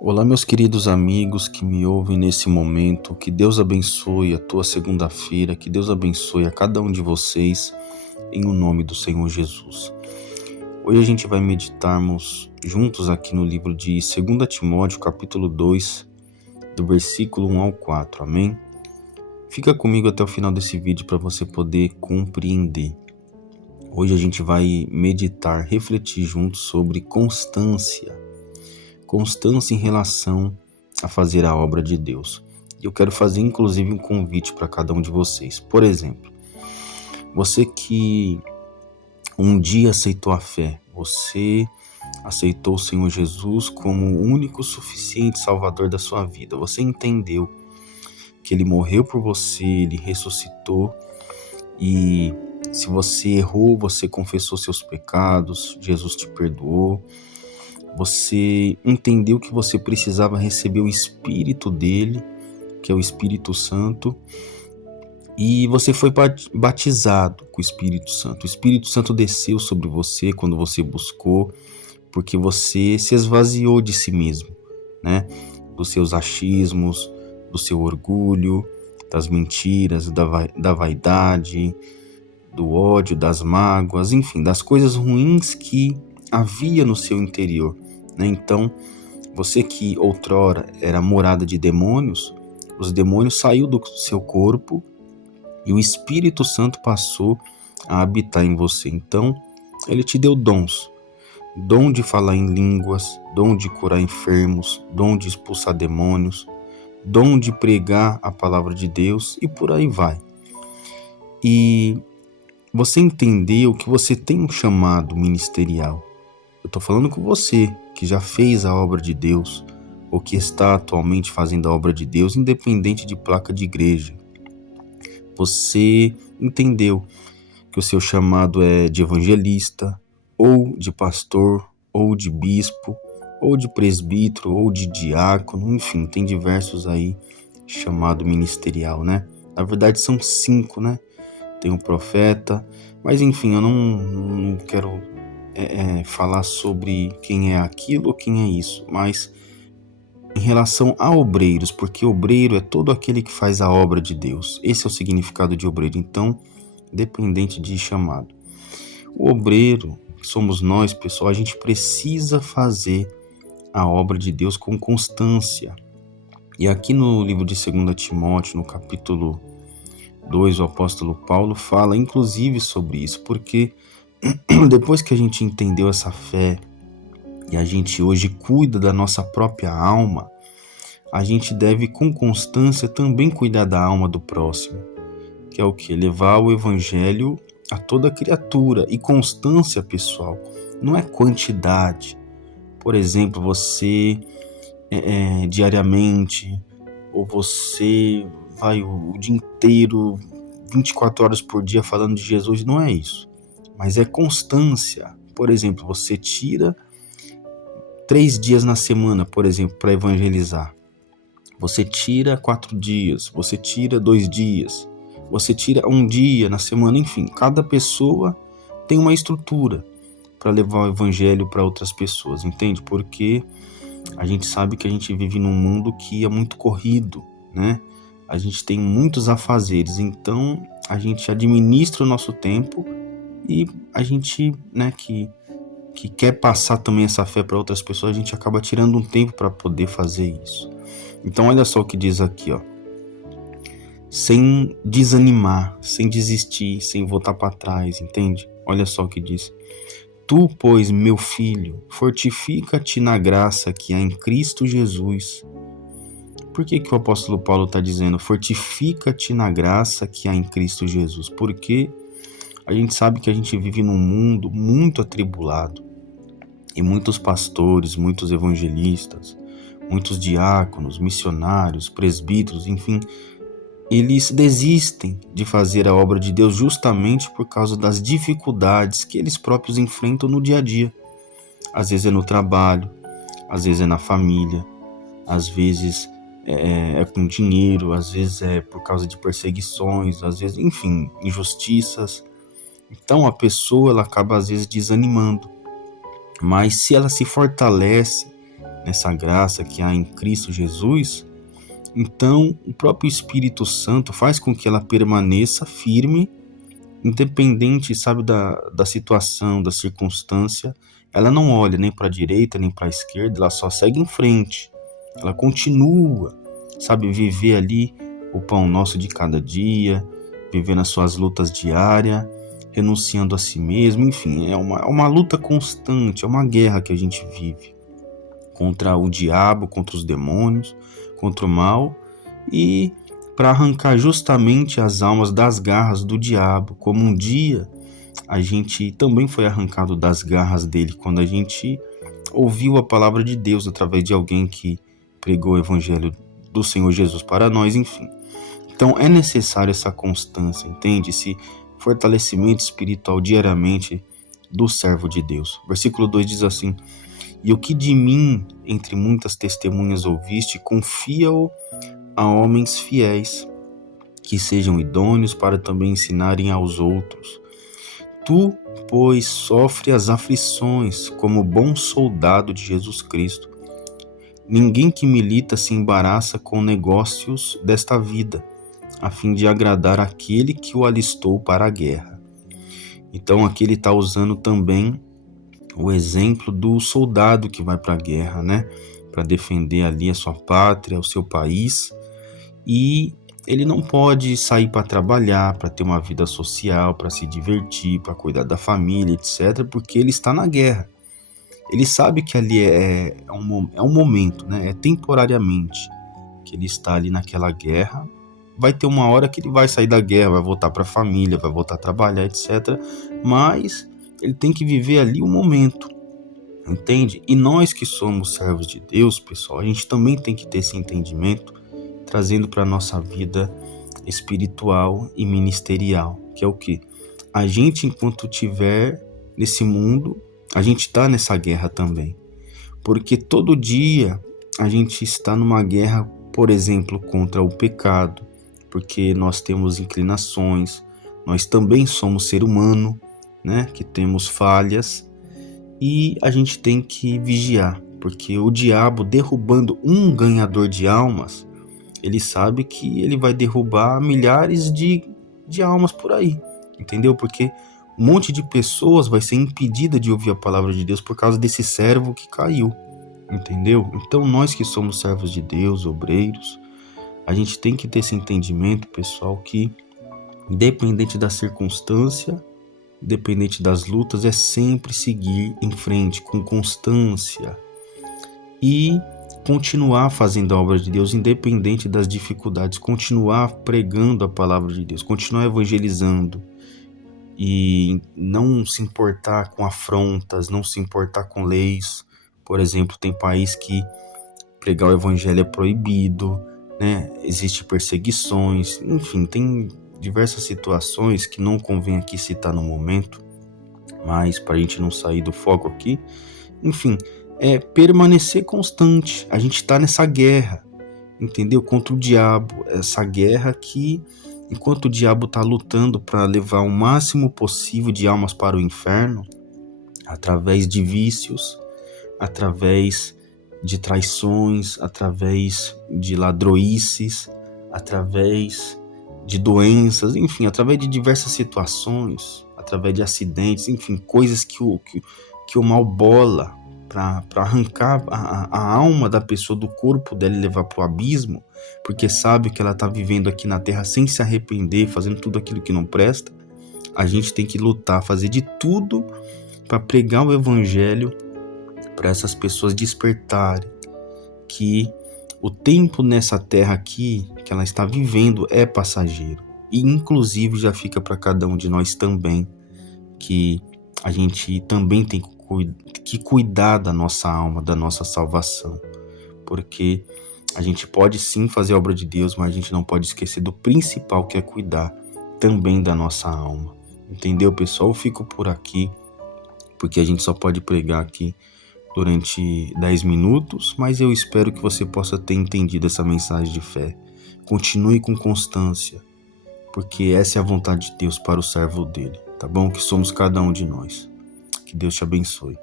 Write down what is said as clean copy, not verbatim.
Olá, meus queridos amigos que me ouvem nesse momento. Que Deus abençoe a tua segunda-feira, que Deus abençoe a cada um de vocês, em o nome do Senhor Jesus. Hoje a gente vai meditarmos juntos aqui no livro de 2 Timóteo, capítulo 2, do versículo 1 ao 4, amém? Fica comigo até o final desse vídeo para você poder compreender. Hoje a gente vai meditar, refletir juntos sobre constância em relação a fazer a obra de Deus. Eu quero fazer inclusive um convite para cada um de vocês. Por exemplo, você que um dia aceitou a fé, você aceitou o Senhor Jesus como o único suficiente Salvador da sua vida. Você entendeu que Ele morreu por você, Ele ressuscitou, e se você errou, você confessou seus pecados, Jesus te perdoou. Você entendeu que você precisava receber o Espírito dele, que é o Espírito Santo, e você foi batizado com o Espírito Santo. O Espírito Santo desceu sobre você quando você buscou, porque você se esvaziou de si mesmo, né? Dos seus achismos, do seu orgulho, das mentiras, da vaidade, do ódio, das mágoas, enfim, das coisas ruins que havia no seu interior, né? Então, você que outrora era morada de demônios, os demônios saíram do seu corpo e o Espírito Santo passou a habitar em você. Então, ele te deu dons. Dom de falar em línguas, dom de curar enfermos, dom de expulsar demônios, dom de pregar a palavra de Deus e por aí vai. E você entendeu que você tem um chamado ministerial. Eu estou falando com você que já fez a obra de Deus ou que está atualmente fazendo a obra de Deus, independente de placa de igreja. Você entendeu que o seu chamado é de evangelista, ou de pastor, ou de bispo, ou de presbítero, ou de diácono, enfim, tem diversos aí chamado ministerial, né? Na verdade são 5, né? Tem o profeta, mas enfim, eu não quero falar sobre quem é aquilo ou quem é isso, mas em relação a obreiros, porque obreiro é todo aquele que faz a obra de Deus. Esse é o significado de obreiro, então, dependente de chamado. O obreiro, que somos nós, pessoal, a gente precisa fazer a obra de Deus com constância. E aqui no livro de 2 Timóteo, no capítulo 2, o apóstolo Paulo fala inclusive sobre isso, porque depois que a gente entendeu essa fé e a gente hoje cuida da nossa própria alma, a gente deve com constância também cuidar da alma do próximo, que é o que? Levar o evangelho a toda criatura. E constância, pessoal, não é quantidade. Por exemplo, você diariamente, ou você vai o dia inteiro, 24 horas por dia falando de Jesus, não é isso. Mas é constância. Por exemplo, você tira 3 dias na semana, por exemplo, para evangelizar. Você tira 4 dias, você tira 2 dias, você tira 1 dia na semana, enfim. Cada pessoa tem uma estrutura para levar o evangelho para outras pessoas, entende? Porque a gente sabe que a gente vive num mundo que é muito corrido, né? A gente tem muitos afazeres, então a gente administra o nosso tempo e a gente, né, que quer passar também essa fé para outras pessoas, a gente acaba tirando um tempo para poder fazer isso. Então olha só o que diz aqui, ó. Sem desanimar, sem desistir, sem voltar para trás, entende? Olha só o que diz. Tu, pois, meu filho, fortifica-te na graça que há em Cristo Jesus. Por que o apóstolo Paulo está dizendo fortifica-te na graça que há em Cristo Jesus? Porque a gente sabe que a gente vive num mundo muito atribulado. E muitos pastores, muitos evangelistas, muitos diáconos, missionários, presbíteros, enfim, eles desistem de fazer a obra de Deus justamente por causa das dificuldades que eles próprios enfrentam no dia a dia. Às vezes é no trabalho, às vezes é na família, às vezes é com dinheiro, às vezes é por causa de perseguições, às vezes, enfim, injustiças. Então a pessoa ela acaba às vezes desanimando. Mas se ela se fortalece nessa graça que há em Cristo Jesus, então o próprio Espírito Santo faz com que ela permaneça firme, independente, sabe, da situação, da circunstância. Ela não olha nem para a direita, nem para a esquerda, ela só segue em frente. Ela continua, sabe, viver ali o pão nosso de cada dia, vivendo as suas lutas diárias, renunciando a si mesmo, enfim, é uma luta constante, é uma guerra que a gente vive contra o diabo, contra os demônios, contra o mal, e para arrancar justamente as almas das garras do diabo, como um dia a gente também foi arrancado das garras dele, quando a gente ouviu a palavra de Deus através de alguém que pregou o evangelho do Senhor Jesus para nós, enfim. Então é necessário essa constância, entende? Esse fortalecimento espiritual diariamente do servo de Deus. Versículo 2 diz assim: e o que de mim, entre muitas testemunhas ouviste, confia-o a homens fiéis, que sejam idôneos para também ensinarem aos outros. Tu, pois, sofre as aflições como bom soldado de Jesus Cristo. Ninguém que milita se embaraça com negócios desta vida, a fim de agradar aquele que o alistou para a guerra. Então aqui ele está usando também o exemplo do soldado que vai para a guerra, né? Para defender ali a sua pátria, o seu país. E ele não pode sair para trabalhar, para ter uma vida social, para se divertir, para cuidar da família, etc., porque ele está na guerra. Ele sabe que ali é um momento, né? É temporariamente que ele está ali naquela guerra. Vai ter uma hora que ele vai sair da guerra, vai voltar para a família, vai voltar a trabalhar, etc. Mas ele tem que viver ali o momento, entende? E nós que somos servos de Deus, pessoal, a gente também tem que ter esse entendimento, trazendo para a nossa vida espiritual e ministerial, que é o que? A gente, enquanto estiver nesse mundo, a gente está nessa guerra também. Porque todo dia a gente está numa guerra, por exemplo, contra o pecado, porque nós temos inclinações, nós também somos ser humano, né, que temos falhas, e a gente tem que vigiar, porque o diabo, derrubando um ganhador de almas, ele sabe que ele vai derrubar milhares de almas por aí, entendeu? Porque um monte de pessoas vai ser impedida de ouvir a palavra de Deus por causa desse servo que caiu, entendeu? Então nós que somos servos de Deus, obreiros, a gente tem que ter esse entendimento, pessoal, que independente da circunstância, independente das lutas, é sempre seguir em frente com constância e continuar fazendo a obra de Deus independente das dificuldades, continuar pregando a palavra de Deus, continuar evangelizando e não se importar com afrontas, não se importar com leis. Por exemplo, tem país que pregar o evangelho é proibido, né? Existem perseguições, enfim, tem diversas situações que não convém aqui citar no momento, mas para a gente não sair do foco aqui, enfim, é permanecer constante. A gente está nessa guerra, entendeu? Contra o diabo, essa guerra que, enquanto o diabo está lutando para levar o máximo possível de almas para o inferno, através de vícios, através de traições, através de ladroices, através de doenças, enfim, através de diversas situações, através de acidentes, enfim, coisas que o mal bola para arrancar a alma da pessoa do corpo dela e levar para o abismo, porque sabe que ela está vivendo aqui na terra sem se arrepender, fazendo tudo aquilo que não presta. A gente tem que lutar, fazer de tudo para pregar o evangelho para essas pessoas despertarem que o tempo nessa terra aqui que ela está vivendo é passageiro, e inclusive já fica para cada um de nós também, que a gente também tem que cuidar da nossa alma, da nossa salvação, porque a gente pode sim fazer a obra de Deus, mas a gente não pode esquecer do principal, que é cuidar também da nossa alma, entendeu, pessoal? Eu fico por aqui, porque a gente só pode pregar aqui durante 10 minutos, mas eu espero que você possa ter entendido essa mensagem de fé. Continue com constância, porque essa é a vontade de Deus para o servo dele, tá bom? Que somos cada um de nós. Que Deus te abençoe.